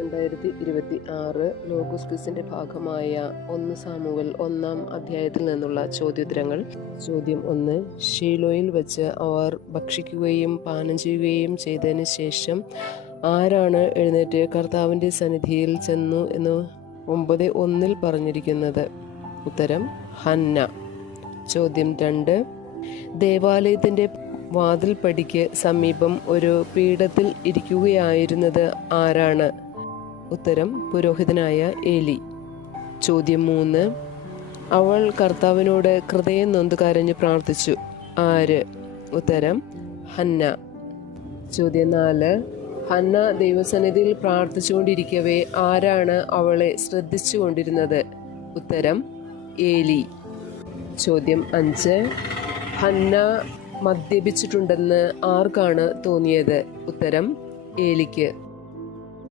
രണ്ടായിരത്തി ഇരുപത്തി ആറ് ലോഗോസ് ക്വിസിന്റെ ഭാഗമായ ഒന്ന് സാമുവൽ ഒന്നാം അധ്യായത്തിൽ നിന്നുള്ള ചോദ്യോത്തരങ്ങൾ. ചോദ്യം ഒന്ന് ഷീലോയിൽ വെച്ച് അവർ ഭക്ഷിക്കുകയും പാനം ചെയ്യുകയും ചെയ്തതിന് ശേഷം ആരാണ് എഴുന്നേറ്റ് കർത്താവിന്റെ സന്നിധിയിൽ ചെന്നു എന്ന് ഒമ്പത് ഒന്നിൽ പറഞ്ഞിരിക്കുന്നത്? ഉത്തരം ഹന്ന. ചോദ്യം രണ്ട് ദേവാലയത്തിന്റെ വാതിൽപ്പടിക്ക് സമീപം ഒരു പീഠത്തിൽ ഇരിക്കുകയായിരുന്നത് ആരാണ്? ഉത്തരം പുരോഹിതനായ ഏലി. ചോദ്യം മൂന്ന്. അവൾ കർത്താവിനോട് ഹൃദയം നൊന്ത് കരഞ്ഞ് പ്രാർത്ഥിച്ചു. ആര്? ഉത്തരം ഹന്ന. ചോദ്യം നാല്. ഹന്ന ദൈവസന്നിധിയിൽ പ്രാർത്ഥിച്ചുകൊണ്ടിരിക്കവേ ആരാണ് അവളെ ശ്രദ്ധിച്ചു കൊണ്ടിരുന്നത്? ഉത്തരം ഏലി. ചോദ്യം അഞ്ച്. ഹന്ന മദ്യപിച്ചിട്ടുണ്ടെന്ന് ആർക്കാണ് തോന്നിയത്? ഉത്തരം ഏലിക്ക്.